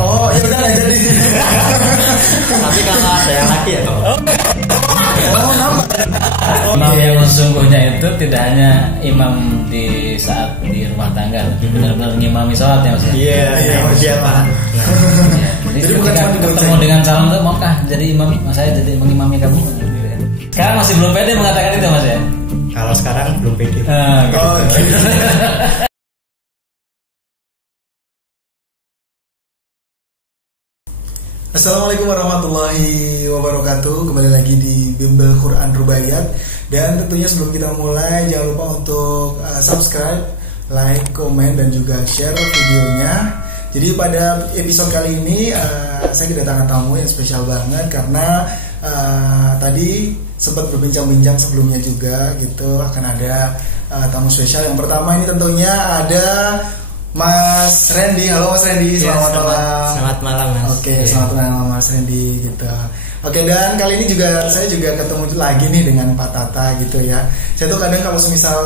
Oh ya udah nggak jadi. Tapi kalau ada yang lagi ya toh. Oh nambah. Imam yang sesungguhnya itu tidak hanya imam di saat di rumah tangga, tapi benar-benar ngimami sholat ya mas. Iya, iya Pak. Jadi ketika ketemu dengan calon itu, maukah jadi imam? Saya jadi mengimami kamu. Sekarang masih belum pede mengatakan itu mas ya? Kalau sekarang belum pede. Gitu. Assalamualaikum warahmatullahi wabarakatuh. Kembali lagi di Bimbel Quran Rubaiyat. Dan tentunya sebelum kita mulai, jangan lupa untuk subscribe, like, komen, dan juga share videonya. Jadi pada episode kali ini saya kedatangan tamu yang spesial banget. Karena tadi sempat berbincang-bincang sebelumnya juga gitu, akan ada tamu spesial. Yang pertama ini tentunya ada Mas Randy. Halo Mas Randy, selamat malam. Selamat malam Mas. Oke, selamat malam Mas Randy gitu. Oke, dan kali ini juga saya juga ketemu lagi nih dengan Pak Tata gitu ya. Saya tuh kadang kalau semisal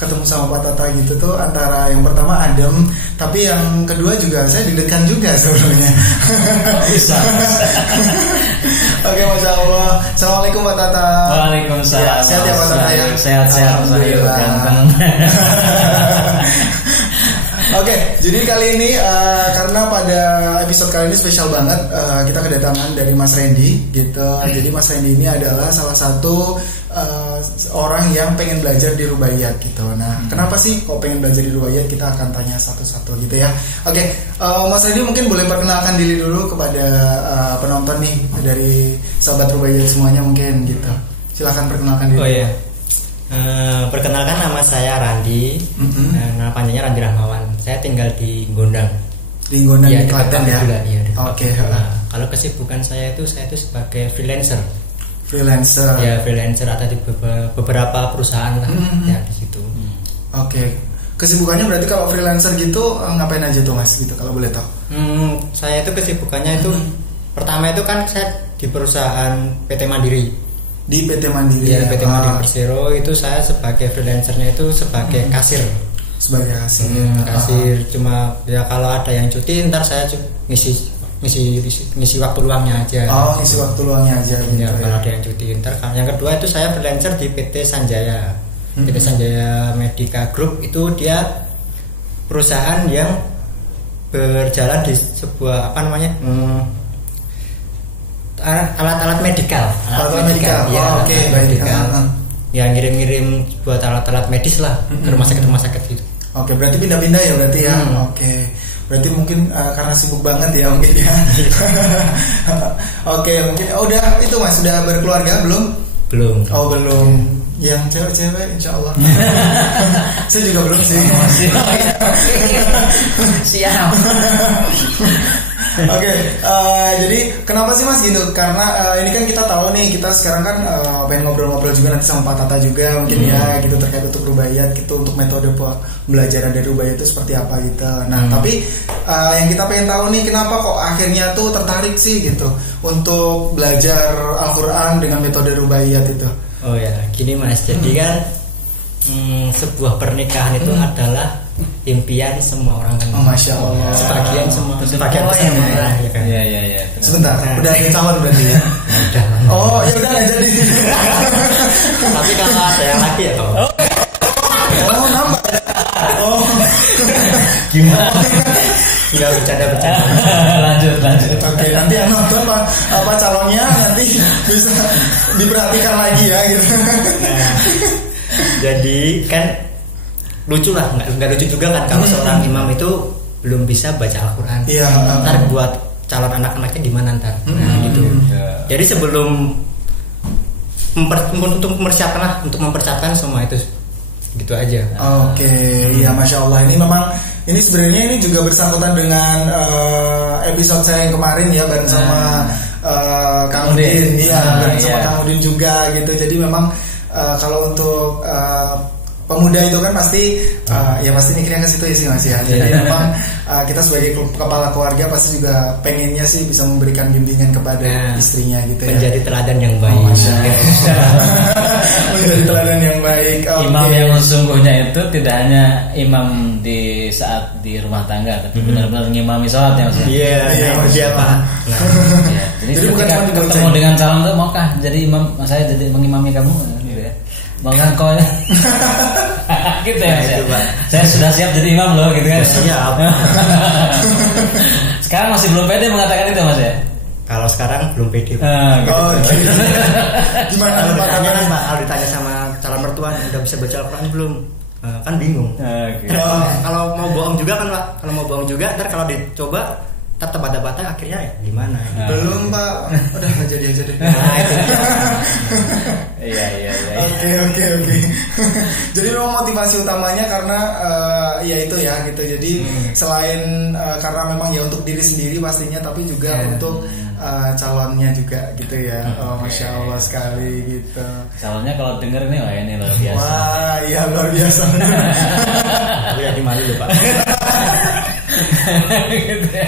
ketemu sama Pak Tata gitu tuh, antara yang pertama adem, tapi yang kedua juga saya deg-degan juga sebenarnya. Bisa. Oke, Masya Allah. Assalamualaikum Pak Tata. Waalaikumsalam. Ya, sehat ya Pak Tata ya. Sehat-sehat. Alhamdulillah. Oke, jadi kali ini karena pada episode kali ini spesial banget, kita kedatangan dari Mas Randy gitu. Jadi Mas Randy ini adalah salah satu orang yang pengen belajar di Rubaiyat gitu. Nah, kenapa sih kok pengen belajar di Rubaiyat? Kita akan tanya satu-satu gitu ya. Oke, Mas Randy mungkin boleh perkenalkan diri dulu kepada penonton nih dari sahabat Rubaiyat semuanya mungkin gitu. Silahkan perkenalkan diri. Oh iya. Perkenalkan, nama saya Randi. Nama panjangnya Randi Rahmawan. Saya tinggal di Gondang. Di Gondang ya, di Klaten ya. Oke. Kalau kesibukan saya itu sebagai freelancer. Freelancer. Ya, freelancer atau di beberapa perusahaan lah. Ya di situ. Oke. Kesibukannya berarti kalau freelancer gitu ngapain aja tuh Mas gitu kalau boleh tahu? Saya itu kesibukannya itu pertama itu kan saya di perusahaan PT Mandiri. Di PT Mandiri ya, PT Mandiri Persero itu saya sebagai freelancernya itu sebagai kasir. Sebagai kasir. Kasir cuma ya kalau ada yang cuti ntar saya ngisi waktu luangnya aja. Oh, ngisi waktu luangnya aja gitu. Ya, kalau ada yang cuti ntar. Yang kedua itu saya freelancer di PT Sanjaya. PT Sanjaya Medica Group itu dia perusahaan yang berjalan di sebuah alat-alat medikal. Alat medikal. Ya, oke, medikal. Ya ngirim-ngirim buat alat-alat medis lah ke rumah sakit gitu. Oke, berarti pindah-pindah ya berarti ya. Oke. Berarti mungkin karena sibuk banget ya mungkin ya. Oke, mungkin udah itu Mas sudah berkeluarga belum? Belum. Oh, belum. Yang cewek-cewek insyaallah. Saya juga belum sih. Siap. Oke, jadi kenapa sih Mas gitu? Karena ini kan kita tahu nih, kita sekarang kan pengen ngobrol-ngobrol juga nanti sama Pak Tata juga mungkin ya gitu terkait untuk Rubaiyat gitu, untuk metode pembelajaran dari Rubaiyat itu seperti apa gitu. Nah, tapi yang kita pengen tahu nih, kenapa kok akhirnya tuh tertarik sih gitu untuk belajar Al-Quran dengan metode Rubaiyat itu? Oh ya, gini Mas, jadi kan sebuah pernikahan itu adalah impian semua orang kan. Oh, Masya Allah. Sebagian besar ya kan. Iya. Sebentar, udah ada calon berarti ya? Udah. Oh, ya udah nggak jadi. Tapi kalau ada yang lagi ya toh. Oh, nambah. Oh. Gimana? Enggak bercanda. Lanjut. Oke, nanti yang nonton apa calonnya nanti bisa diperhatikan lagi ya gitu. Jadi kan lucu lah, nggak lucu juga kan kalau seorang imam itu belum bisa baca Al-Quran. Iya. Ntar buat calon anak-anaknya gimana ntar? Nah gitu. Jadi sebelum untuk mempersiapkan semua itu gitu aja. Oke, iya Masya Allah. Ini sebenarnya ini juga bersangkutan dengan episode saya yang kemarin ya bareng sama Kang Udin. Iya, bareng sama Kang Udin juga gitu. Jadi memang kalau untuk pemuda itu kan pasti ya pasti mikirnya ke situ ya sih Mas ya. Jadi memang kita sebagai kepala keluarga pasti juga pengennya sih bisa memberikan bimbingan kepada istrinya gitu ya. Menjadi teladan yang baik. Menjadi teladan yang baik. Imam yang sesungguhnya itu tidak hanya imam di saat di rumah tangga, tapi benar-benar ngimami sholat ya Mas. Iya Pak. Jadi ketika ketemu dengan calon itu, maukah jadi imam, saya jadi mengimami kamu gitu ya. Maukah kau ya? Gitu ya Mas ya. Saya sudah siap jadi imam loh gitu kan. Siap. Sekarang masih belum pede mengatakan itu Mas ya. Kalau sekarang belum pede. Gitu. Gimana Kalau Pak? ditanya Pak, kalau ditanya sama calon mertua udah bisa baca Al-Quran belum? Kan bingung. Kalau mau bohong juga kan Pak, kalau mau bohong juga ntar kalau dicoba tetap bata-bata akhirnya gimana? Belum Pak, udah nggak jadi aja deh. Iya. Oke. Jadi memang motivasi utamanya karena ya itu ya gitu. Jadi selain karena memang ya untuk diri sendiri pastinya, tapi juga untuk calonnya juga gitu ya. Masya Allah sekali gitu. Calonnya kalau denger nih, wah ini luar biasa. Wah iya luar biasa. Aku ya malu loh Pak. Gitu ya.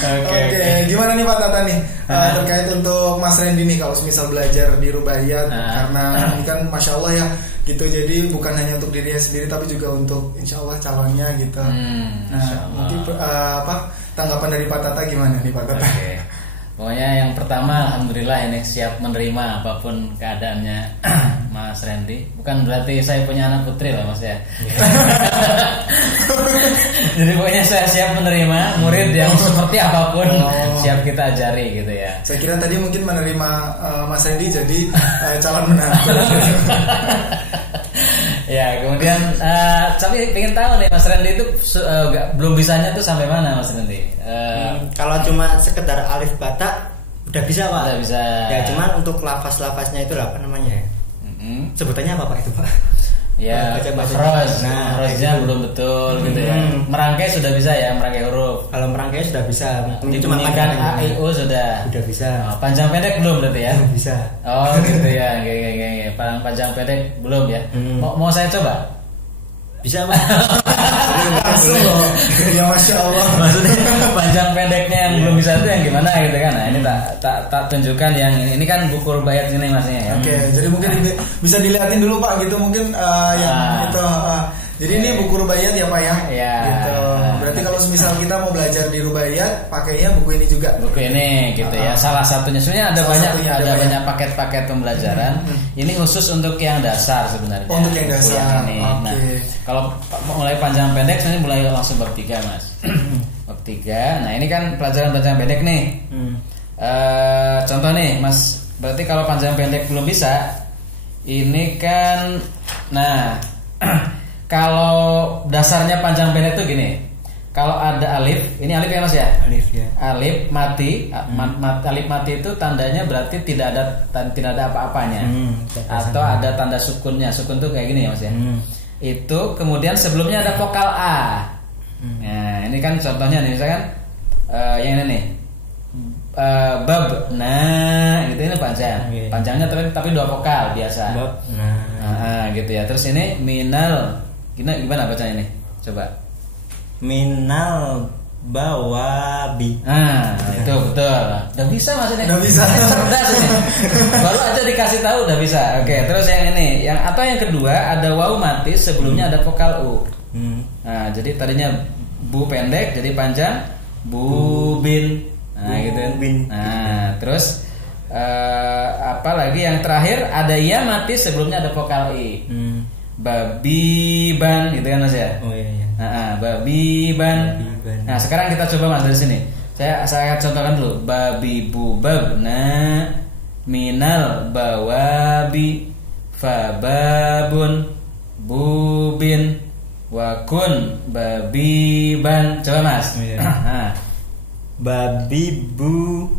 Oke. Gimana nih Pak Tata nih terkait untuk Mas Randy nih kalau misal belajar di Rubaiyat karena ini kan Masya Allah ya gitu, jadi bukan hanya untuk dirinya sendiri tapi juga untuk Insya Allah calonnya gitu. Mungkin tanggapan dari Pak Tata gimana nih Pak Tata? Pokoknya yang pertama alhamdulillah ini siap menerima apapun keadaannya Mas Randy. Bukan berarti saya punya anak putri lah Mas ya. Jadi pokoknya saya siap menerima murid yang seperti apapun siap kita ajari gitu ya. Saya kira tadi mungkin menerima Mas Randy jadi calon menantu. Ya kemudian tapi pengen tahu nih Mas Randy itu belum bisanya tuh sampai mana Mas Randy? Kalau cuma sekedar alif bata udah bisa Pak. Udah bisa. Ya cuman untuk lafaz-lafaznya itu apa namanya? Sebutannya apa Pak itu Pak? Ya, roznya belum betul gitu ya. Merangkai sudah bisa ya, merangkai huruf. Kalau merangkai sudah bisa. Dibunyikan A I U sudah bisa. Panjang pendek belum berarti ya? Bisa. Oh gitu ya, kayak panjang pendek belum ya? Mau saya coba? Bisa Pak. Langsung loh. Ya Masya Allah. Maksudnya panjang pendeknya yang belum bisa itu yang gimana gitu kan? Nah ini tak tunjukkan yang ini kan buku Rubaiyat ini Masnya ya. Oke, jadi mungkin bisa dilihatin dulu Pak gitu mungkin yang itu. Jadi ini buku Rubaiyat ya Pak ya. Iya. Gitu. Berarti kalau misal kita mau belajar di Rubaiyat, pakainya buku ini juga. Buku ini gitu ya. Salah satunya. Sebenarnya ada banyak paket-paket pembelajaran. Ini khusus untuk yang dasar sebenarnya. Untuk yang dasar. Yang ini. Nah, kalau mulai panjang pendek sebenarnya mulai langsung bab 3 Mas. Bab 3. Nah, ini kan pelajaran panjang pendek nih. Contoh nih Mas, berarti kalau panjang pendek belum bisa, ini kan kalau dasarnya panjang pendek tuh gini. Kalau ada alif, ini alif ya Mas ya? Alif ya. Alif mati, alif mati itu tandanya berarti tidak ada apa-apanya. Atau ada tanda sukunnya. Sukun tuh kayak gini ya Mas ya. Itu kemudian sebelumnya ada vokal A. Nah, ini kan contohnya nih misalkan yang ini nih. Bab. Nah, gitu ini panjang. Panjangnya tapi 2 vokal biasa. Bab. Gitu ya. Terus ini minal. Gimana bacanya ini? Coba. Minal bawabi. Itu betul. Udah bisa Mas ini. Udah bisa. Cerdas ini. Baru aja dikasih tahu udah bisa. Oke, terus yang ini, yang kedua ada waw mati sebelumnya ada vokal U. Nah, jadi tadinya bu pendek jadi panjang bubin. Nah, gitu. Nah, terus apa lagi yang terakhir ada ya mati sebelumnya ada vokal I. Babiban gitu kan Mas ya? Oh iya. Babiban. Nah, sekarang kita coba Mas dari sini. Saya akan contohkan dulu. Babi bubab minal bawabi fababun bubin wakun babiban. Coba Mas. Babi bu.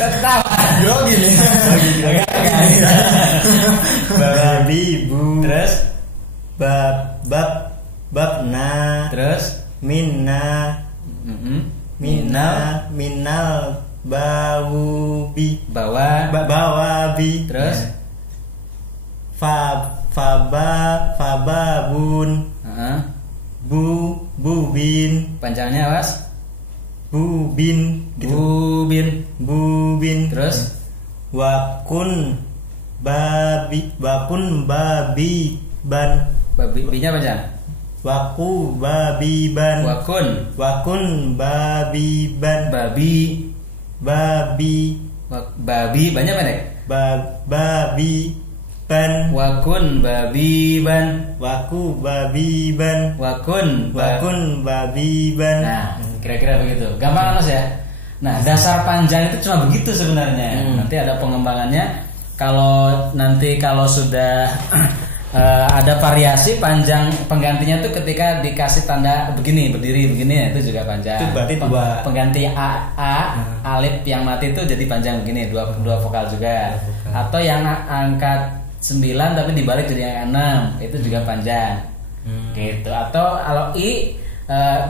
Ketawa. Gini. Babi bu. Terus babna. Terus minal bawabi bawabi. bawabi. Terus Fababun. Bubin. Panjangnya was? Bubin gitu. Bubin. Terus Wakun babi ban. Babinya panjang. Wakun babi ban. Wakun babi ban. Babi banyak pendek. Babi ban. Wakun babi ban. Wakun babi ban. Nah, kira-kira begitu. Gampang Mas ya. Nah, dasar panjang itu cuma begitu sebenarnya. Nanti ada pengembangannya. Kalau sudah ada variasi panjang penggantinya tuh ketika dikasih tanda begini, berdiri begini, itu juga panjang. Itu berarti pengganti alif yang mati itu jadi panjang begini, dua vokal juga. Atau yang angkat 9 tapi dibalik jadi angka 6, itu juga panjang. Gitu. Atau kalau i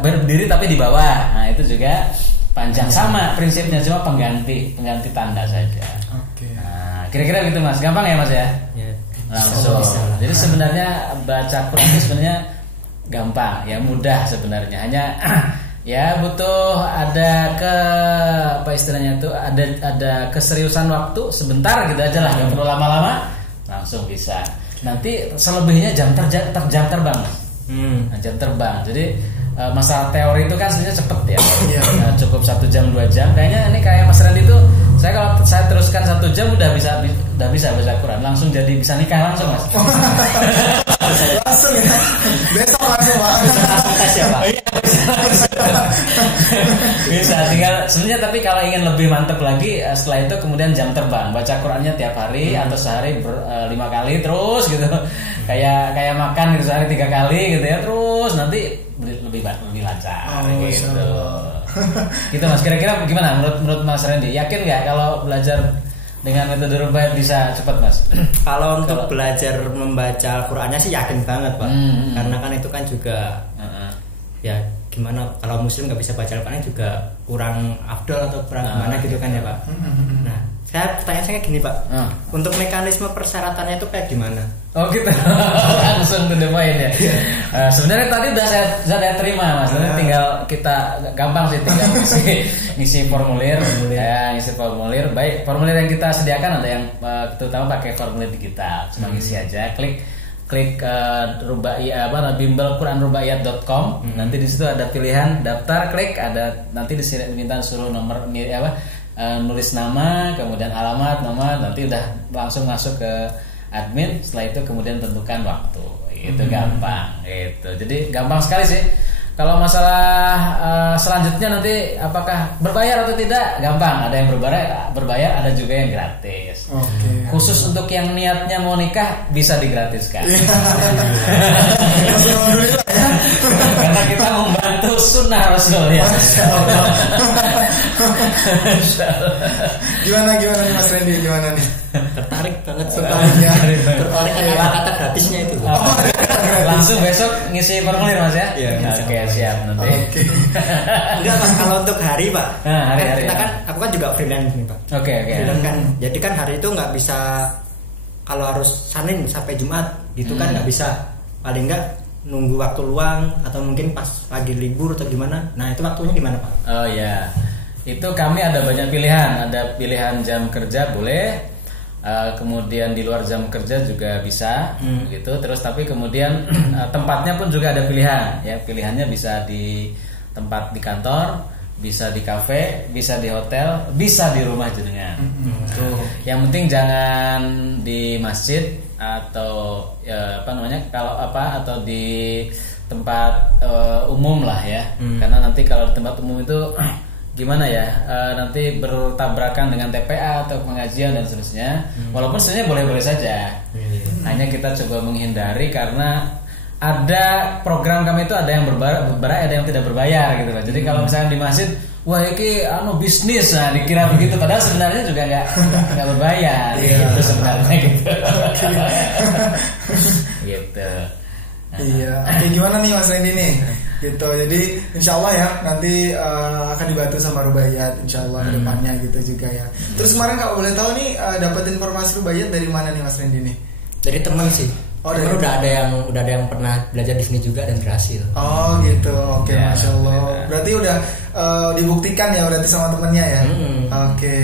berdiri tapi di bawah, nah itu juga panjang. Sama prinsipnya, cuma pengganti tanda saja. Oke. Nah, kira-kira gitu Mas. Gampang ya Mas ya? Ya. Langsung. Jadi sebenarnya baca Quran itu sebenarnya gampang, ya mudah sebenarnya. Hanya ya butuh ada apa istilahnya itu, ada keseriusan waktu sebentar gitu aja lah, nggak perlu lama-lama, langsung bisa. Nanti selebihnya jam terbang. Nah, jam terbang. Jadi masalah teori itu kan sebenarnya cepet ya. Nah, cukup 1 jam 2 jam. Kayaknya ini kayak Mas Randy itu, kalau saya teruskan 1 jam udah bisa baca Quran, langsung jadi bisa nikah langsung Mas. Langsung ya. Besok langsung Pak. Tes ya Pak. Bisa tinggal sebenarnya, tapi kalau ingin lebih mantep lagi setelah itu kemudian jam terbang, baca Qurannya tiap hari atau sehari 5 kali terus gitu. Kayak makan gitu, sehari 3 kali gitu ya, terus nanti lebih lancar gitu. Gitu Mas, kira-kira gimana menurut Mas Randy? Yakin nggak kalau belajar dengan metode Rubaiyat bisa cepat Mas? Kalau untuk belajar membaca Al-Qur'annya sih yakin banget Pak. Karena kan itu kan juga ya gimana, kalau muslim nggak bisa baca Al-Qur'an juga kurang afdol atau kurang gimana gitu kan ya Pak. Nah, pertanyaan saya gini Pak, untuk mekanisme persyaratannya itu kayak gimana? Oh gitu. Langsung to the point ya. Sebenarnya tadi udah saya terima Mas. Tinggal kita gampang sih, tinggal ngisi formulir. Ya, ngisi formulir. Baik, formulir yang kita sediakan ada yang terutama pakai formulir digital. Cuma ngisi aja, klik bimbelquranrubaiyat.com. Nanti di situ ada pilihan daftar, klik, ada nanti diminta suruh nomor nulis nama, kemudian alamat, nama, nanti udah langsung masuk ke admin. Setelah itu kemudian tentukan waktu. Itu gampang gitu. Jadi gampang sekali sih. Kalau masalah selanjutnya nanti apakah berbayar atau tidak, gampang. Ada yang berbayar, ada juga yang gratis. Khusus untuk yang niatnya mau nikah bisa digratiskan. Karena kita membantu sunnah Rasul ya. Gimana nih Mas Randy, gimana nih? Tertarik banget. Tertarik kata gratisnya itu. Langsung besok ngisi formulir Mas ya? Iya. Oke, siap nanti. Enggak Mas, kalau untuk hari Pak. Hari. Kita kan, aku kan juga freelance nih Pak. Oke. Freelance kan, jadi kan hari itu nggak bisa, kalau harus Senin sampai Jumat gitu kan nggak bisa. Paling nggak nunggu waktu luang atau mungkin pas lagi libur atau gimana. Nah itu waktunya gimana Pak? Oh ya, itu kami ada banyak pilihan. Ada pilihan jam kerja boleh. Kemudian di luar jam kerja juga bisa gitu. Terus tapi kemudian tempatnya pun juga ada pilihan ya. Pilihannya bisa di tempat di kantor, bisa di kafe, bisa di hotel, bisa di rumah jenengan. Yang penting jangan di masjid atau atau di tempat umum lah ya. Karena nanti kalau di tempat umum itu gimana ya, nanti bertabrakan dengan TPA atau pengajian dan seterusnya. Walaupun sebenarnya boleh-boleh saja. Hanya kita coba menghindari karena ada program kami itu ada yang berbayar, ada yang tidak berbayar gitu loh. Jadi kalau misalnya di masjid, wah ini bisnis, nah dikira begitu, padahal sebenarnya juga nggak berbayar gitu sebenarnya gitu. Gitu. Iya. Oke, gimana nih Mas Randy nih? Gitu. Jadi insya Allah ya nanti akan dibantu sama Rubaiyat insya Allah ke depannya gitu juga ya. Terus kemarin kalau boleh tahu nih dapat informasi Rubaiyat dari mana nih Mas Randy nih? Dari teman sih. Oh, teman udah ada yang pernah belajar di sini juga dan berhasil. Oh gitu, oke, masya Allah. Berarti udah dibuktikan ya berarti sama temennya ya. Oke.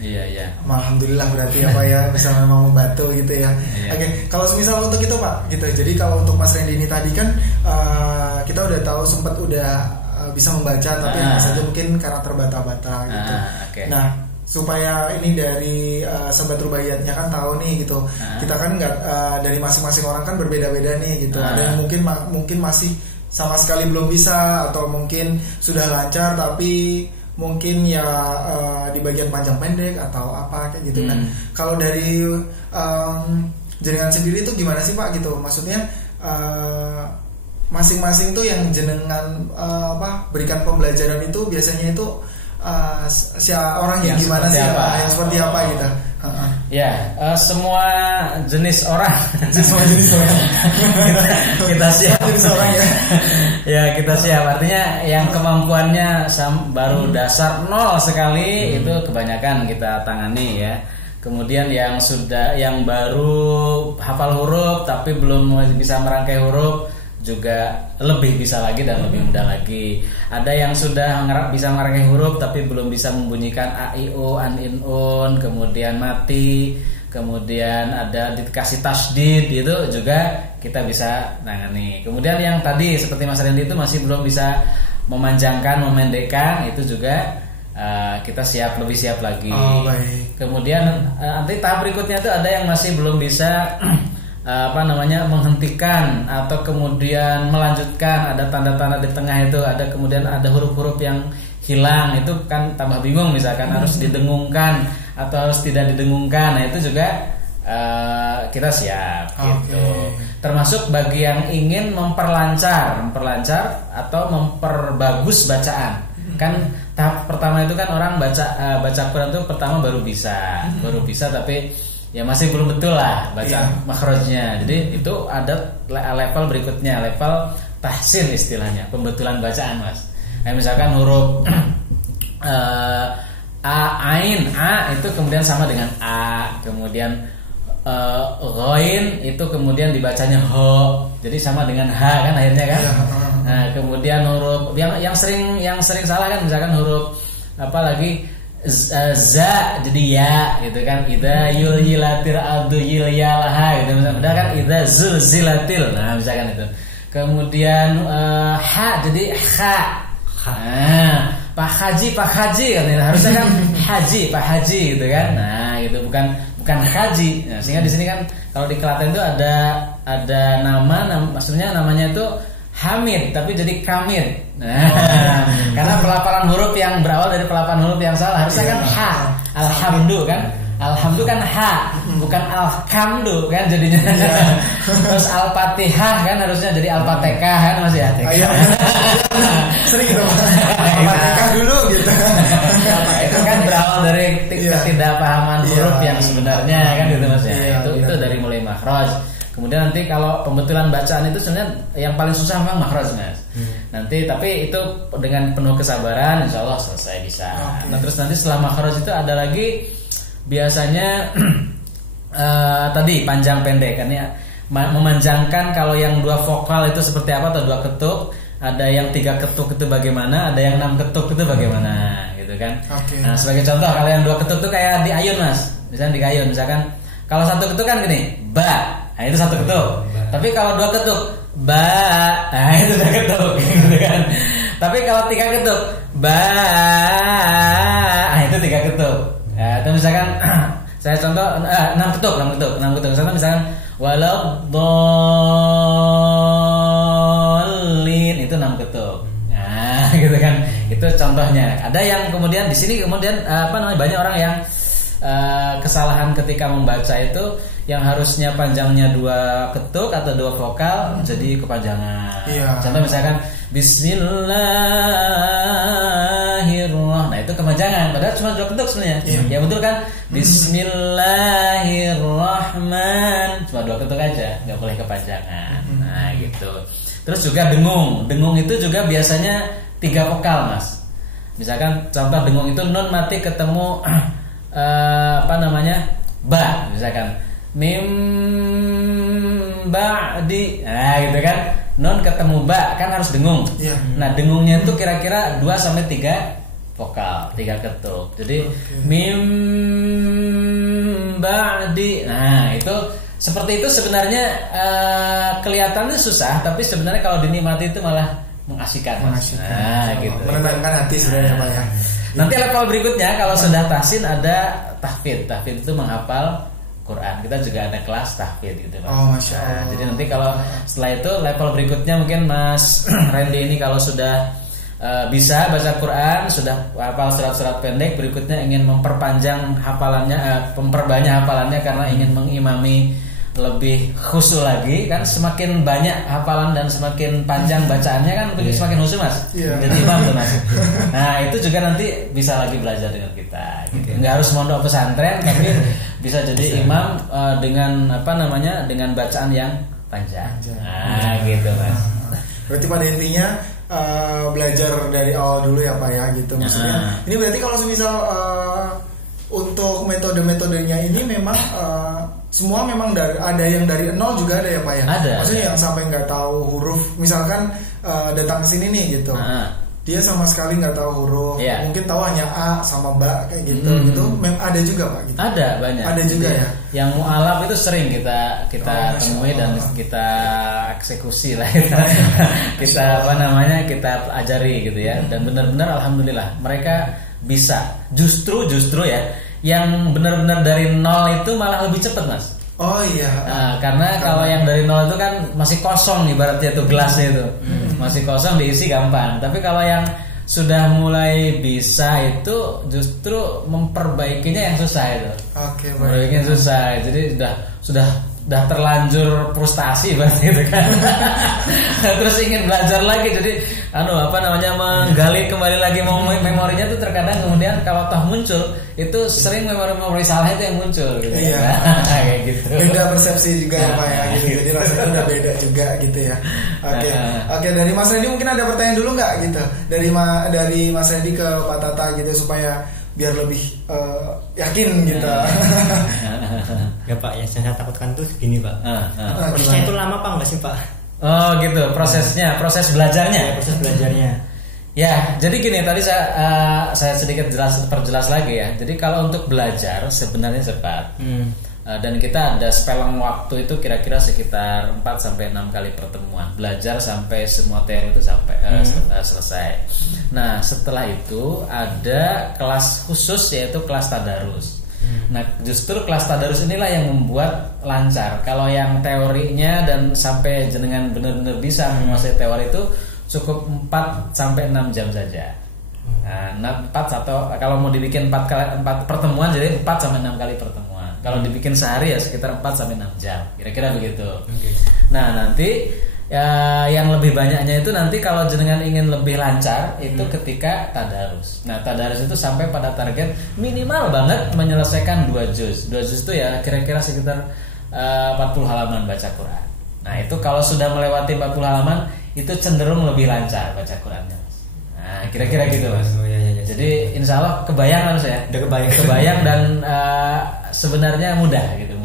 Iya. Alhamdulillah berarti apa ya bisa memang membantu gitu ya. Oke, kalau misal untuk itu Pak, gitu. Jadi kalau untuk Mas Randy ini tadi kan kita udah tahu sempat udah bisa membaca tapi hanya saja mungkin karena terbata-bata gitu. Nah, supaya ini dari Sobat Rubaiyatnya kan tahu nih gitu. Kita kan nggak dari masing-masing orang kan berbeda-beda nih gitu. Ada yang mungkin masih sama sekali belum bisa atau mungkin sudah lancar tapi mungkin ya di bagian panjang pendek atau apa kayak gitu. Nah, kalau dari jenengan sendiri itu gimana sih Pak gitu? Maksudnya masing-masing tuh yang jenengan berikan pembelajaran itu biasanya itu orang yang gimana sih yang seperti apa gitu. Ya, semua jenis orang. Semua jenis orang. kita siap. Jenis orang ya. Ya, kita siap. Artinya yang kemampuannya baru dasar nol sekali itu kebanyakan kita tangani ya. Kemudian yang baru hafal huruf tapi belum bisa merangkai huruf juga lebih bisa lagi dan lebih mudah lagi. Ada yang sudah bisa merangkai huruf tapi belum bisa membunyikan a, i, u, an, in, un, kemudian mati, kemudian ada dikasih tasdid itu juga kita bisa tangani. Kemudian yang tadi seperti Mas Randy itu masih belum bisa memanjangkan, memendekkan, itu juga kita lebih siap lagi. Baik. Kemudian nanti tahap berikutnya itu ada yang masih belum bisa menghentikan atau kemudian melanjutkan, ada tanda-tanda di tengah itu, kemudian ada huruf-huruf yang hilang, itu kan tambah bingung misalkan harus didengungkan atau harus tidak didengungkan. Nah itu juga kita siap gitu. Termasuk bagi yang ingin memperlancar atau memperbagus bacaan. Kan tahap pertama itu kan orang baca Quran itu pertama baru bisa tapi ya masih belum betul lah baca makhrajnya. Jadi itu ada level berikutnya, level tahsin istilahnya, pembetulan bacaan Mas. Misalkan huruf ain, a itu kemudian sama dengan a, kemudian ghain itu kemudian dibacanya ho, jadi sama dengan h kan akhirnya kan. Nah kemudian huruf yang sering salah kan, misalkan huruf za jadi ya gitu kan, idza yulyilatil ardu yilyalaha gitu misalkan kan, idza zulzilatil, nah misalkan itu. Kemudian ha jadi kha. Nah, Pak Haji kan harusnya kan haji, Pak Haji gitu kan. Nah, itu bukan haji. Nah, sehingga di sini kan kalau di Klaten itu ada nama maksudnya namanya itu Hamid tapi jadi Kamid. Nah, karena pelafalan huruf yang berawal dari pelafalan huruf yang salah, harusnya kan ha. Alhamdu kan. Alhamdu kan ha, bukan alhamdu kan jadinya. Terus al-fatihah kan harusnya jadi al-fatihah kan Mas ya. Sering gitu. Al-fatihah dulu gitu. Itu kan berawal dari ketidakpahaman huruf yang sebenarnya kan gitu Mas ya. Itu dari mulai makhraj. Kemudian nanti kalau pembetulan bacaan itu sebenarnya yang paling susah memang makhraj Mas. Nanti tapi itu dengan penuh kesabaran insya Allah selesai bisa. Nah terus nanti setelah makhraj itu ada lagi biasanya tadi panjang pendek kan ya, memanjangkan. Kalau yang 2 vokal itu seperti apa atau 2 ketuk, ada yang 3 ketuk itu bagaimana, ada yang 6 ketuk itu bagaimana gitu kan. Nah sebagai contoh kalau yang 2 ketuk itu kayak di ayun Mas, misalnya di ayun misalkan kalau 1 ketuk kan gini ba, nah itu 1 ketuk. Tapi kalau 2 ketuk ba, nah itu 2 ketuk gitu kan. Tapi kalau 3 ketuk ba, nah itu 3 ketuk. Atau misalkan saya contoh 6 ketuk. Contoh misalkan waladhdallin itu 6 ketuk. Nah, gitu kan. Itu contohnya. Ada yang kemudian di sini kemudian banyak orang yang kesalahan ketika membaca itu yang harusnya panjangnya 2 ketuk atau 2 vokal jadi kepanjangan. Contoh misalkan Bismillahirrahmanirrahim. Nah itu kepanjangan padahal cuma 2 ketuk sebenarnya. Ya betul kan? Bismillahirrahmanirrahim. Cuma 2 ketuk aja, nggak boleh kepanjangan. Nah gitu. Terus juga dengung. Dengung itu juga biasanya 3 vokal Mas. Misalkan contoh dengung itu nun mati ketemu ba misalkan mim ba'di. Nah, gitu kan. Nun ketemu ba kan harus dengung. Iya. Nah, dengungnya itu kira-kira 2 sampai 3 vokal, 3 ketuk. Jadi mim ba'di. Nah, itu seperti itu sebenarnya kelihatannya susah, tapi sebenarnya kalau dinikmati itu malah mengasihkan. Nah, gitu. Menenangkan hati sebenarnya Pak ya. Nanti level berikutnya kalau sudah tahsin ada tahfidz. Tahfidz itu menghafal Quran. Kita juga ada kelas tahfidz gitu Mas. Oh, Masya Allah. Jadi nanti kalau setelah itu level berikutnya mungkin Mas Randy ini kalau sudah bisa baca Quran, sudah hafal surat-surat pendek, berikutnya ingin memperpanjang hafalannya, memperbanyak hafalannya karena ingin mengimami lebih khusyuk lagi kan, semakin banyak hafalan dan semakin panjang bacaannya kan semakin khusyuk Mas. Jadi imam tuh Mas. Nah, itu juga nanti bisa lagi belajar dengan kita gitu. Nggak harus mondok pesantren tapi bisa jadi imam dengan dengan bacaan yang panjang. Nah, gitu Mas. Berarti pada intinya belajar dari awal dulu ya Pak ya gitu maksudnya. Ini berarti kalau misal untuk metode-metodenya ini memang semua memang ada yang dari nol juga ada ya Pak ya. Ada. Maksudnya yang sampai nggak tahu huruf, misalkan datang ke sini nih gitu. Dia sama sekali nggak tahu huruf, mungkin tahu hanya A sama ba kayak gitu. Gitu ada juga Pak gitu. Ada banyak. Ada juga ya. Yang mu'alaf itu sering kita temui dan kita eksekusi lah kita kita ajari gitu ya. Dan benar-benar alhamdulillah mereka bisa. Justru ya yang benar-benar dari nol itu malah lebih cepat Mas. Oh iya. Nah, karena kalau yang dari nol itu kan masih kosong ibaratnya tuh gelasnya itu. Masih kosong diisi gampang. Tapi kalau yang sudah mulai bisa itu justru memperbaikinya yang susah itu. Oke, baik. Memperbaikinya susah. Jadi sudah terlanjur frustasi berarti itu kan. Terus ingin belajar lagi, jadi menggali kembali lagi memorinya tuh terkadang kemudian kalau toh muncul itu sering memori salah itu yang muncul gitu. Iya. Kayak gitu. Beda persepsi juga ya Pak ya gitu. Jadi rasanya udah beda juga gitu ya. Oke, dari Mas Randy mungkin ada pertanyaan dulu nggak gitu? Dari Mas Randy ke Pak Tata gitu supaya biar lebih yakin gitu. Ya Pak, yang saya takutkan tuh gini Pak. Prosesnya itu lama Pak nggak sih Pak? Oh gitu, proses belajarnya. Ya, proses belajarnya. Ya, jadi gini tadi saya sedikit perjelas lagi ya. Jadi kalau untuk belajar sebenarnya cepat. Dan kita ada spelling waktu itu kira-kira sekitar 4 sampai 6 kali pertemuan. Belajar sampai semua teori itu sampai selesai. Nah, setelah itu ada kelas khusus yaitu kelas tadarus. Nah, justru kelas tadarus inilah yang membuat lancar. Kalau yang teorinya dan sampai jenengan benar-benar bisa menguasai teori itu cukup 4 sampai 6 jam saja. Nah, 4 atau kalau mau dibikin 4 pertemuan jadi 4 sampai 6 kali pertemuan. Kalau dibikin sehari ya sekitar 4 sampai 6 jam. Kira-kira begitu. Nah, nanti yang lebih banyaknya itu nanti kalau jenengan ingin lebih lancar itu ketika tadarus. Nah, tadarus itu sampai pada target minimal banget menyelesaikan 2 juz. 2 juz itu ya kira-kira sekitar 40 halaman baca Quran. Nah, itu kalau sudah melewati 40 halaman itu cenderung lebih lancar baca Qurannya. Nah, kira-kira gitu Mas. Jadi insya Allah kebayang harus ya. Udah kebayang dan sebenarnya mudah gitu.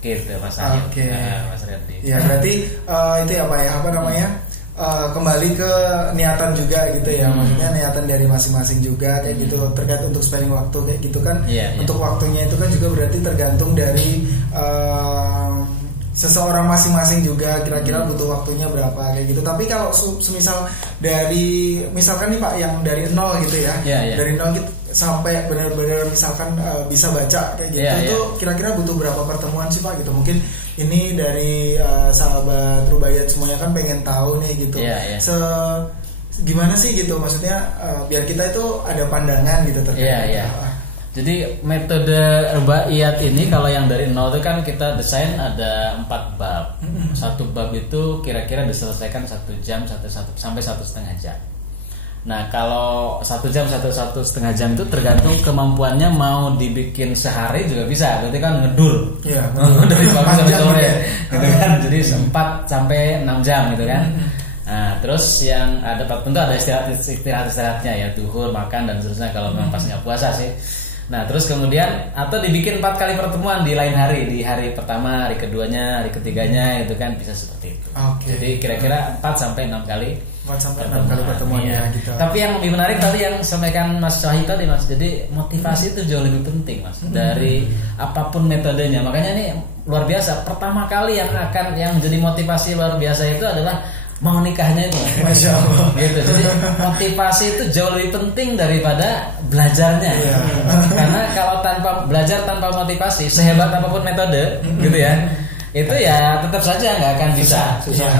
Gitu Mas Adi. Oke. Mas Randy. Ya berarti itu ya Pak ya kembali ke niatan juga gitu ya. Maksudnya niatan dari masing-masing juga kayak gitu terkait untuk spending waktu kayak gitu kan. Untuk waktunya itu kan juga berarti tergantung dari seseorang masing-masing juga kira-kira butuh waktunya berapa kayak gitu. Tapi kalau semisal dari misalkan nih Pak yang dari nol gitu ya. Dari nol gitu sampai benar-benar misalkan bisa baca kayak gitu itu kira-kira butuh berapa pertemuan sih Pak gitu. Mungkin ini dari sahabat Rubaiyat semuanya kan pengen tahu nih gitu. Gimana sih gitu maksudnya biar kita itu ada pandangan gitu terkait. Jadi metode Rubaiyat ini kalau yang dari nol itu kan kita desain ada 4 bab. Satu bab itu kira-kira diselesaikan 1 jam sampai 1,5 jam. Nah, kalau 1 jam 1,5 jam itu tergantung kemampuannya, mau dibikin sehari juga bisa. Berarti kan ngedur. Dari pagi sampai sore gitu kan. Jadi 4 sampai 6 jam gitu kan. Nah, terus yang ada tentu ada istirahatnya ya, duhur, makan dan seterusnya kalau memang pas nggak puasa sih. Nah terus kemudian atau dibikin 4 kali pertemuan di lain hari, di hari pertama, hari keduanya, hari ketiganya, itu kan bisa seperti itu. Jadi kira-kira 4 sampai 6 kali. 4 sampai 6 kali pertemuan ya gitu. Tapi yang lebih menarik tadi yang sampaikan Mas Wahid tadi Mas. Jadi motivasi itu jauh lebih penting Mas dari apapun metodenya. Makanya ini luar biasa. Pertama kali yang menjadi motivasi luar biasa itu adalah mau nikahnya itu. Masya Allah. Gitu. Jadi motivasi itu jauh lebih penting daripada belajarnya. Karena kalau belajar tanpa motivasi, sehebat apapun metode, gitu ya, itu ya tetap saja nggak akan bisa, susah.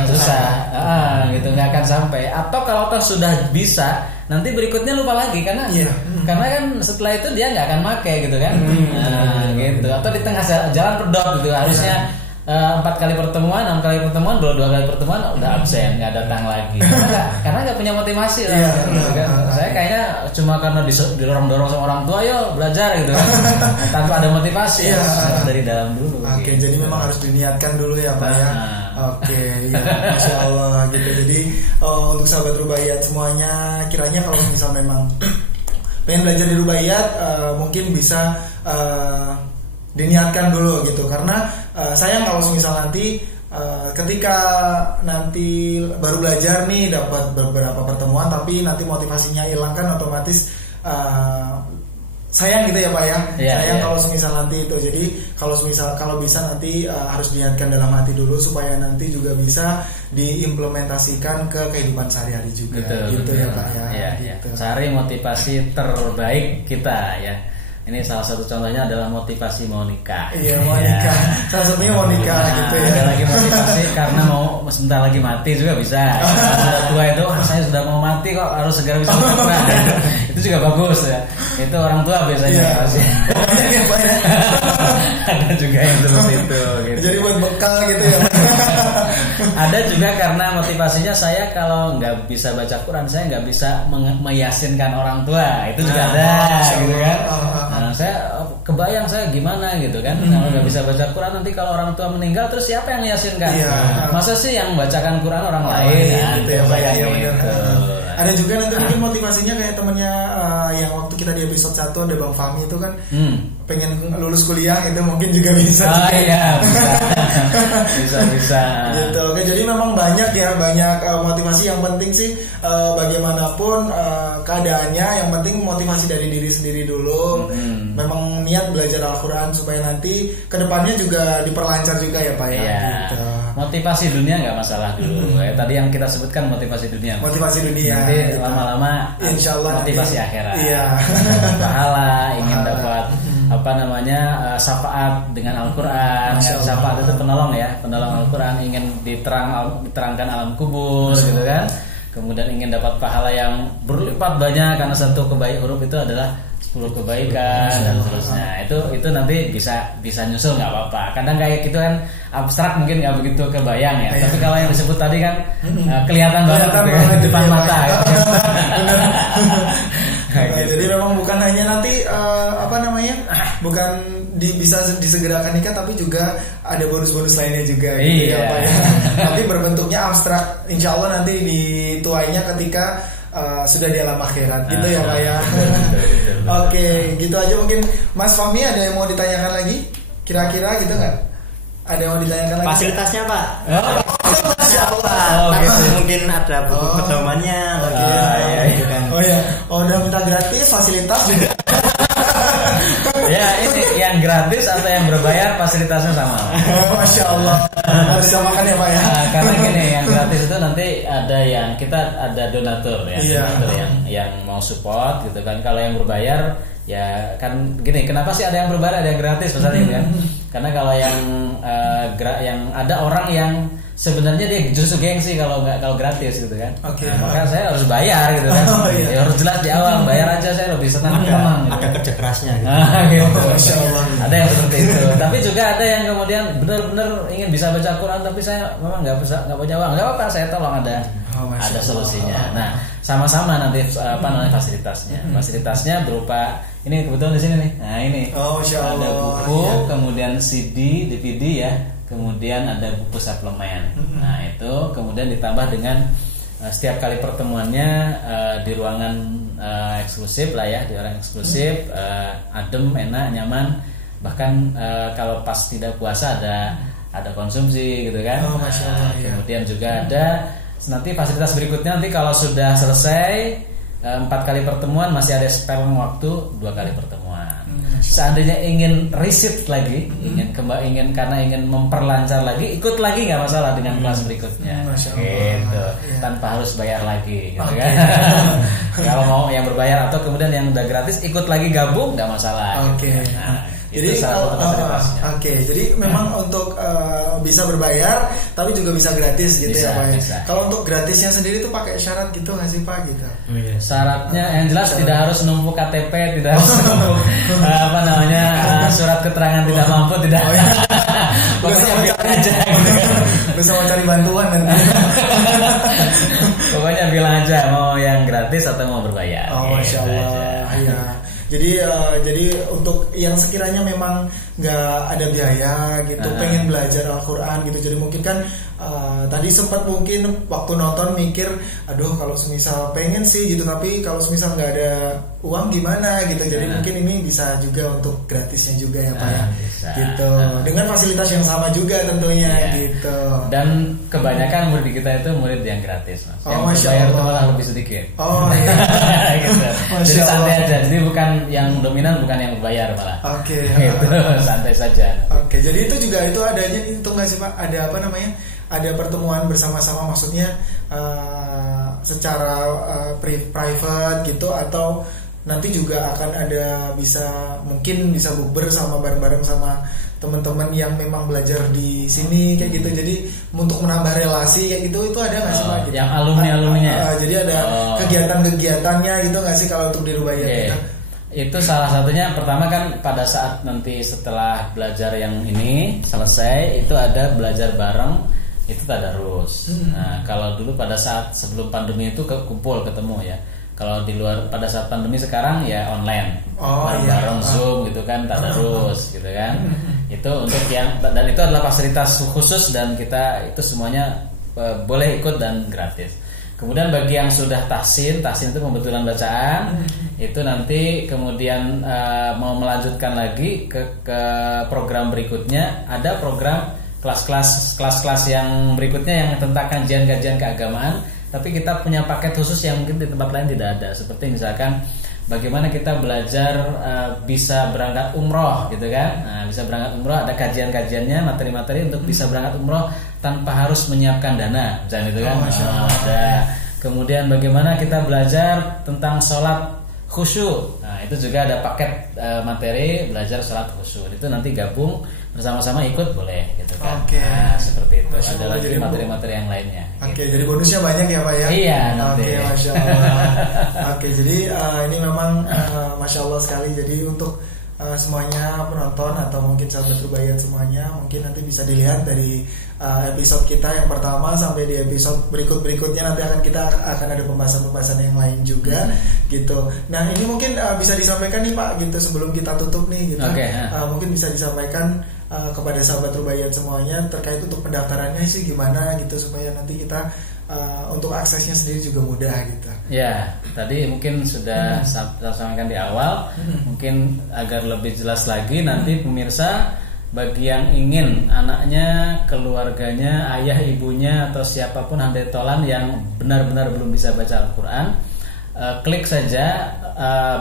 Gitu nggak akan sampai. Atau kalau toh sudah bisa, nanti berikutnya lupa lagi karena kan setelah itu dia nggak akan pakai gitu kan. Gitu. Atau di tengah jalan pedot gitu, harusnya 4 kali pertemuan, 6 kali pertemuan, baru 2 kali pertemuan udah absen, nggak datang lagi. Karena nggak punya motivasi lah. Gitu kan. Saya kayaknya cuma karena didorong-dorong sama orang tua, yo belajar gitu kan. Tanpa ada motivasi harus dari dalam dulu. Oke, gitu. jadi memang harus diniatkan dulu ya Pak ya. Oke, ya, Masya Allah gitu. Jadi untuk sahabat Rubaiyat semuanya, kiranya kalau misal memang pengen belajar di Rubaiyat, mungkin bisa diniatkan dulu gitu, karena sayang kalau misal nanti ketika nanti baru belajar nih dapat beberapa pertemuan tapi nanti motivasinya hilang, kan otomatis sayang gitu ya Pak ya. Sayang kalau misal nanti itu. Jadi kalau bisa nanti harus diniatkan dalam hati dulu supaya nanti juga bisa diimplementasikan ke kehidupan sehari-hari juga. Gitu ya Pak ya. Gitu. Cari motivasi terbaik kita ya. Ini salah satu contohnya adalah motivasi mau nikah. Iya, mau nikah. Salah satunya mau nikah gitu ya. Ada lagi motivasi karena mau sebentar lagi mati juga bisa. Sudah tua itu, saya sudah mau mati kok harus segera bisa nikah. Itu juga bagus ya. Itu orang tua biasanya pasti. Ada juga yang seperti itu. Gitu. Jadi buat bekal gitu ya. Ada juga karena motivasinya saya kalau nggak bisa baca Quran, saya nggak bisa meyasinkan orang tua. Itu juga ada, gitu kan. Nah, saya kebayang saya gimana gitu kan. Kalau nggak bisa baca Quran, nanti kalau orang tua meninggal terus siapa yang meyasinkan? Masa sih yang bacakan Quran orang lain? Gitu ya, gitu. Ada juga nanti mungkin motivasinya kayak temennya yang waktu kita di episode 1 ada Bang Fahmi itu kan pengen lulus kuliah, itu mungkin juga bisa. Bisa. Gitu. Oke, jadi memang banyak motivasi. Yang penting sih bagaimanapun keadaannya, yang penting motivasi dari diri sendiri dulu. Memang niat belajar Al-Quran supaya nanti kedepannya juga diperlancar juga ya Pak ya. Gitu. Motivasi dunia nggak masalah dulu. Tadi yang kita sebutkan motivasi dunia. Motivasi dunia. Nanti lama-lama insyaallah motivasi nanti, akhirat. Iya. Pahala, ingin dapat syafaat dengan Al-Quran. Syafaat itu penolong Al-Quran, ingin diterangkan alam kubur gitu kan. Kemudian ingin dapat pahala yang berlipat banyak karena satu huruf itu adalah 10 kebaikan dan seterusnya. Itu nanti bisa nyusul, nggak apa-apa. Kadang kayak gitu kan abstrak, mungkin nggak begitu kebayang ya. Tapi kalau yang disebut tadi kan kelihatan banget gitu ya, depan mata. Gitu. Jadi memang bukan hanya nanti bukan bisa disegerakan nikah, tapi juga ada bonus-bonus lainnya juga gitu ya Pak ya. Tapi berbentuknya abstrak. Insya Allah nanti dituainya ketika sudah di alam akhirat gitu ya Pak ya. Oke, gitu aja mungkin. Mas Fahmi ada yang mau ditanyakan lagi? Kira-kira gitu nggak? Ada yang mau ditanyakan lagi? Fasilitasnya Pak. Masya Allah. Gitu. Mungkin ada buku pedomannya. Udah minta gratis, fasilitas juga. Ya, ini yang gratis atau yang berbayar fasilitasnya sama. Masya Allah. Harus samakan ya Pak ya. Karena gini, yang gratis itu nanti ada yang kita ada donatur ya, donatur yang mau support gitu kan. Kalau yang berbayar ya kan gini, kenapa sih ada yang berbayar ada yang gratis misalnya gitu kan? Karena kalau yang ada orang yang sebenarnya dia justru gengsi kalau gratis gitu kan. Maka saya harus bayar gitu kan. Ya harus jelas di awal, bayar aja saya lebih senang. Ada kerja kerasnya gitu. Gitu. Masya Allah. Ada yang seperti itu. Tapi juga ada yang kemudian benar-benar ingin bisa baca Quran tapi saya memang nggak punya uang. Nggak apa-apa, saya tolong ada solusinya. Nah, sama-sama nanti fasilitasnya. Fasilitasnya berupa ini kebetulan di sini nih. Nah ini ada buku, kemudian CD, DVD ya. Kemudian ada buku suplemen. Nah itu kemudian ditambah dengan setiap kali pertemuannya di ruangan eksklusif lah ya, di ruangan eksklusif, adem, enak, nyaman. Bahkan kalau pas tidak puasa ada konsumsi gitu kan. Masya Allah, kemudian juga ada nanti fasilitas berikutnya, nanti kalau sudah selesai 4 kali pertemuan masih ada spare waktu 2 kali pertemuan. Seandainya ingin reset lagi, karena ingin memperlancar lagi, ikut lagi nggak masalah dengan kelas berikutnya, gitu, tanpa harus bayar lagi, gitu kan. Kalau mau yang berbayar atau kemudian yang udah gratis ikut lagi gabung nggak masalah. Gitu. Jadi jadi memang untuk bisa berbayar tapi juga bisa gratis gitu ya Pak. Kalau untuk gratisnya sendiri tuh pakai syarat gitu nggak sih Pak gitu? Syaratnya yang jelas tidak harus numpuk KTP, tidak harus numpuk surat keterangan tidak mampu, tidak. Pokoknya bilang aja. Bersama cari bantuan nanti. Pokoknya bilang aja mau yang gratis atau mau berbayar. Masya Allah. Ya. Jadi untuk yang sekiranya memang nggak ada biaya gitu, pengen belajar Al-Quran gitu, jadi mungkin kan tadi sempat mungkin waktu nonton mikir, aduh kalau semisal pengen sih gitu, tapi kalau semisal nggak ada uang gimana gitu, jadi mungkin ini bisa juga untuk gratisnya juga ya Pak ya, gitu, dengan fasilitas yang sama juga tentunya gitu. Dan kebanyakan murid kita itu murid yang gratis, Mas. Yang bayar itu malah lebih sedikit. Gitu. Jadi santai aja, jadi bukan yang dominan, bukan yang berbayar malah. Gitu, santai saja. Jadi itu juga itu adanya itu nggak sih Pak? Ada apa namanya? Ada pertemuan bersama-sama, maksudnya secara private gitu, atau nanti juga akan ada mungkin bisa bukber sama bareng-bareng sama teman-teman yang memang belajar di sini kayak gitu. Jadi untuk menambah relasi kayak gitu, itu ada nggak sih Pak? Gitu? Yang alumni-alumninya. Jadi ada kegiatan-kegiatannya gitu nggak sih kalau untuk di Rubaiyat kita? Itu salah satunya. Pertama kan pada saat nanti setelah belajar yang ini selesai, itu ada belajar bareng, itu tadarus. Nah kalau dulu pada saat sebelum pandemi itu kumpul ketemu ya. Kalau di luar pada saat pandemi sekarang ya online, bareng Zoom gitu kan, tadarus gitu kan. Itu untuk dan itu adalah fasilitas khusus dan kita itu semuanya boleh ikut dan gratis. Kemudian bagi yang sudah tahsin itu pembetulan bacaan, itu nanti kemudian mau melanjutkan lagi ke program berikutnya, ada program kelas-kelas yang berikutnya yang tentang kajian-kajian keagamaan, tapi kita punya paket khusus yang mungkin di tempat lain tidak ada. Seperti misalkan bagaimana kita belajar bisa berangkat umroh gitu kan. Nah, bisa berangkat umroh, ada kajian-kajiannya, materi-materi untuk bisa berangkat umroh tanpa harus menyiapkan dana, misalnya itu kan. Ada kemudian bagaimana kita belajar tentang sholat khusyuk. Nah, itu juga ada paket materi belajar sholat khusyuk. Itu nanti gabung bersama-sama ikut boleh gitu kan. Nah, seperti itu. Ada lagi materi-materi yang lainnya. Jadi bonusnya banyak ya Pak ya. Iya. Nanti. Masya Allah. Jadi ini memang Masya Allah sekali. Jadi untuk semuanya penonton atau mungkin sahabat Rubaiyat semuanya, mungkin nanti bisa dilihat dari episode kita yang pertama sampai di episode berikutnya, nanti kita akan ada pembahasan yang lain juga gitu. Nah ini mungkin bisa disampaikan nih Pak gitu sebelum kita tutup nih gitu. Mungkin bisa disampaikan kepada sahabat Rubaiyat semuanya terkait untuk pendaftarannya sih gimana gitu, supaya nanti kita untuk aksesnya sendiri juga mudah gitu. Ya, tadi mungkin sudah saya sampaikan di awal. Mungkin agar lebih jelas lagi nanti pemirsa, bagi yang ingin anaknya, keluarganya, ayah ibunya atau siapapun handetolan yang benar-benar belum bisa baca Al-Quran, klik saja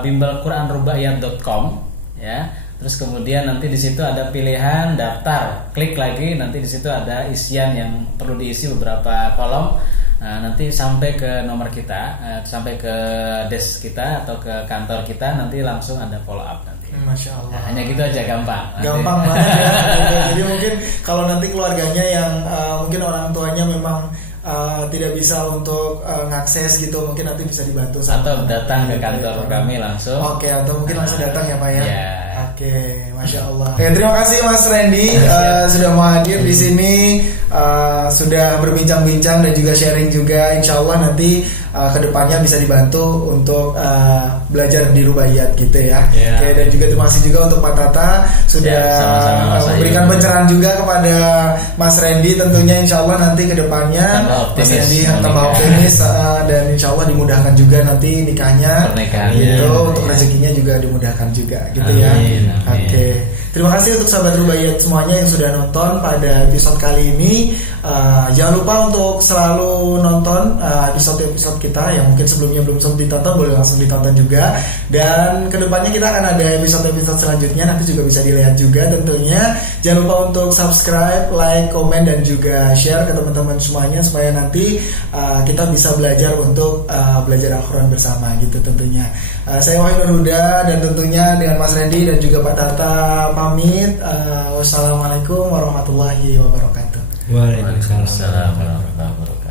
bimbelquranrubaiyat.com ya. Terus kemudian nanti di situ ada pilihan daftar, klik lagi, nanti di situ ada isian yang perlu diisi beberapa kolom. Nah, nanti sampai ke nomor kita, sampai ke desk kita atau ke kantor kita, nanti langsung ada follow up nanti. Masya Allah. Nah, hanya gitu aja, gampang. Gampang banget ya. Jadi mungkin kalau nanti keluarganya yang mungkin orang tuanya memang tidak bisa untuk ngakses gitu, mungkin nanti bisa dibantu sama atau datang ke kantor kami langsung. Atau mungkin langsung datang ya Pak ya. Yeah. Masya Allah. Terima kasih Mas Randy sudah mau hadir di sini, sudah berbincang-bincang dan juga sharing juga. Insya Allah nanti kedepannya bisa dibantu untuk belajar di Rubaiyat gitu ya. Yeah. Oke, dan juga terima kasih juga untuk Pak Tata sudah memberikan pencerahan juga kepada Mas Randy. Tentunya insya Allah nanti kedepannya Mas Randy tambah optimis dan insya Allah dimudahkan juga nanti nikahnya gitu, untuk rezekinya juga dimudahkan juga gitu ya. Oke. Terima kasih untuk sahabat Rubaiyat semuanya yang sudah nonton pada episode kali ini. Jangan lupa untuk selalu nonton episode-episode kita yang mungkin sebelumnya belum sempat ditonton, boleh langsung ditonton juga. Dan kedepannya kita akan ada episode-episode selanjutnya, nanti juga bisa dilihat juga tentunya. Jangan lupa untuk subscribe, like, komen, dan juga share ke teman-teman semuanya supaya nanti kita bisa belajar untuk belajar Al-Quran bersama gitu tentunya. Saya Wahid Nur Huda dan tentunya dengan Mas Randy dan juga Pak Tata pamit. Wassalamualaikum warahmatullahi wabarakatuh. Waalaikumsalam warahmatullahi wabarakatuh.